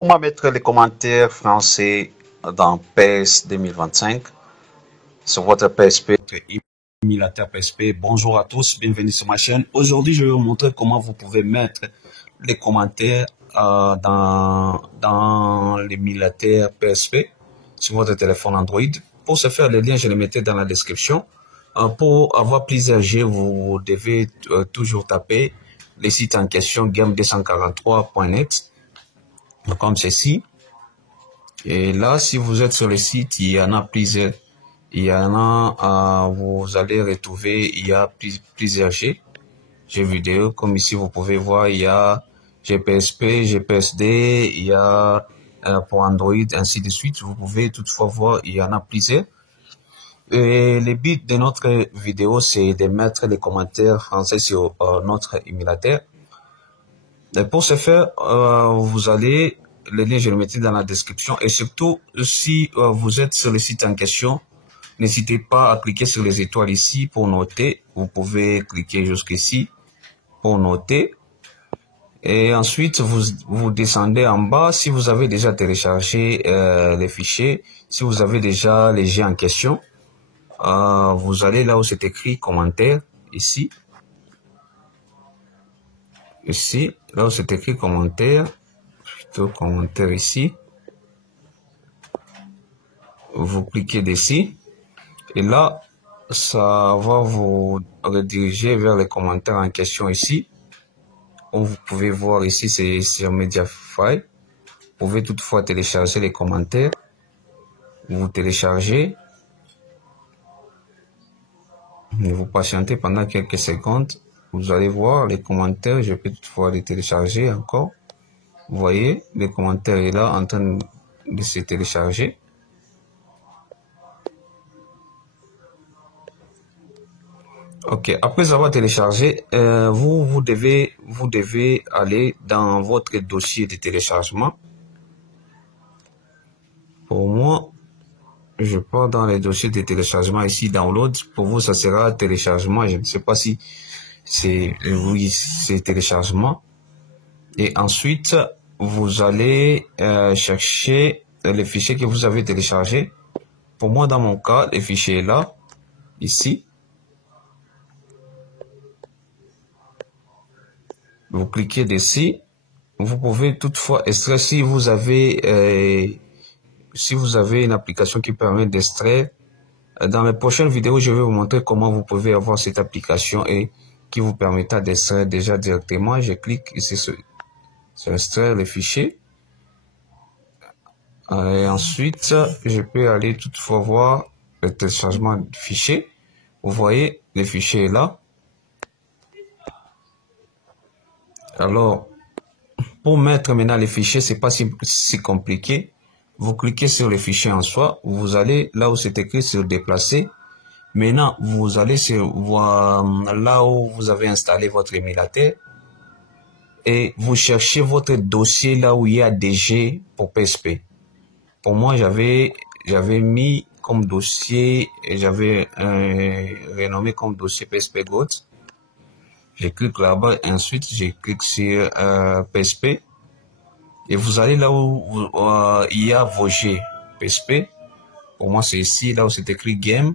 On va mettre les commentaires français dans PES 2025 sur votre PSP. Émulateur PSP. Bonjour à tous, bienvenue sur ma chaîne. Aujourd'hui, je vais vous montrer comment vous pouvez mettre les commentaires dans l'émulateur PSP sur votre téléphone Android. Pour ce faire, les liens, je les mettais dans la description. Pour avoir plusieurs jeux, vous devez toujours taper les sites en question game243.net comme ceci. Et là, si vous êtes sur le site, il y en a plusieurs. Il y en a, vous allez retrouver, il y a plusieurs jeux vidéo. Comme ici, vous pouvez voir, il y a GPSP, GPSD, il y a pour Android, ainsi de suite. Vous pouvez toutefois voir, il y en a plusieurs. Et le but de notre vidéo, c'est de mettre les commentaires français sur notre émulateur. Et pour ce faire, vous allez, le lien je le mettrai dans la description. Et surtout, si vous êtes sur le site en question, n'hésitez pas à cliquer sur les étoiles ici pour noter. Vous pouvez cliquer jusqu'ici pour noter. Et ensuite, vous descendez en bas. Si vous avez déjà téléchargé les fichiers, si vous avez déjà les jeux en question, vous allez là où c'est écrit commentaire, ici. Ici, là où c'est écrit commentaire, plutôt commentaire ici. Vous cliquez dessus. Et là, ça va vous rediriger vers les commentaires en question ici. Comme vous pouvez voir ici, c'est sur Mediafire. Vous pouvez toutefois télécharger les commentaires. Vous téléchargez. Et vous patientez pendant quelques secondes. Vous allez voir les commentaires. Je peux toutefois les télécharger encore. Vous voyez, les commentaires est là en train de se télécharger. Ok, après avoir téléchargé, vous devez aller dans votre dossier de téléchargement. Pour moi, je pars dans les dossiers de téléchargement ici, download. Pour vous, ça sera téléchargement. Je ne sais pas si c'est, oui, c'est téléchargement. Et ensuite, vous allez chercher les fichiers que vous avez téléchargés. Pour moi, dans mon cas, les fichiers là, ici. Vous cliquez dessus. Vous pouvez toutefois extraire si vous avez une application qui permet d'extraire. Dans les prochaines vidéos, je vais vous montrer comment vous pouvez avoir cette application et qui vous permettra d'extraire déjà directement. Je clique ici sur extraire les fichiers. Et ensuite, je peux aller toutefois voir le téléchargement du fichier. Vous voyez, le fichier est là. Alors, pour mettre maintenant les fichiers, c'est pas si compliqué. Vous cliquez sur le fichier en soi. Vous allez là où c'est écrit sur déplacer. Maintenant, vous allez sur là où vous avez installé votre émulateur. Et vous cherchez votre dossier là où il y a des jeux pour PSP. Pour moi, j'avais mis comme dossier, j'avais renommé comme dossier PSP Gold. Je clique là-bas et ensuite je clique sur PSP. Et vous allez là où il y a vos jeux PSP. Pour moi, c'est ici, là où c'est écrit Game.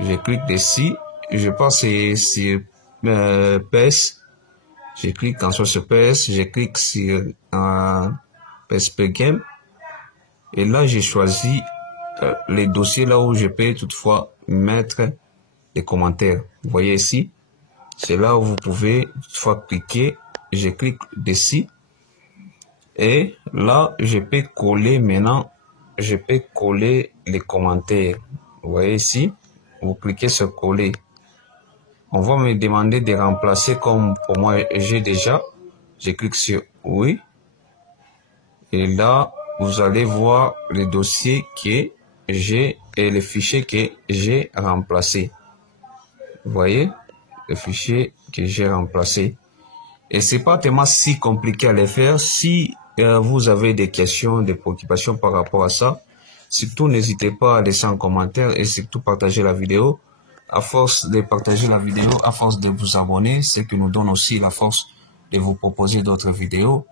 Je clique dessus. Je passe sur PS. Je clique ensuite sur PS. Je clique sur PSP Game. Et là, j'ai choisi les dossiers là où je peux toutefois mettre les commentaires. Vous voyez ici. C'est là où vous pouvez toutefois cliquer. Je clique dessus. Et là, je peux coller maintenant. Je peux coller les commentaires. Vous voyez ici. Vous cliquez sur coller. On va me demander de remplacer comme pour moi j'ai déjà. Je clique sur oui. Et là, vous allez voir le dossier que j'ai et le fichier que j'ai remplacé. Vous voyez le fichier que j'ai remplacé. Et c'est pas tellement si compliqué à le faire. Si vous avez des questions, des préoccupations par rapport à ça, surtout n'hésitez pas à laisser un commentaire et surtout partager la vidéo. À force de partager la vidéo, à force de vous abonner, ce qui nous donne aussi la force de vous proposer d'autres vidéos.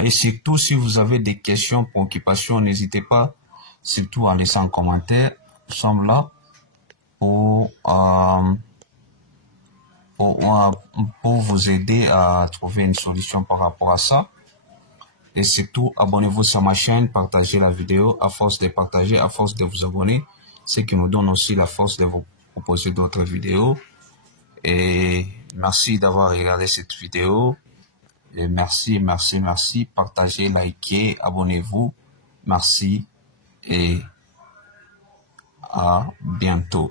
Et surtout, si vous avez des questions, préoccupations, n'hésitez pas, surtout à laisser en commentaire. Nous sommes là pour vous aider à trouver une solution par rapport à ça. Et surtout, abonnez-vous sur ma chaîne, partagez la vidéo. À force de partager, à force de vous abonner, ce qui nous donne aussi la force de vous proposer d'autres vidéos. Et merci d'avoir regardé cette vidéo. Et merci. Partagez, likez, abonnez-vous. Merci et à bientôt.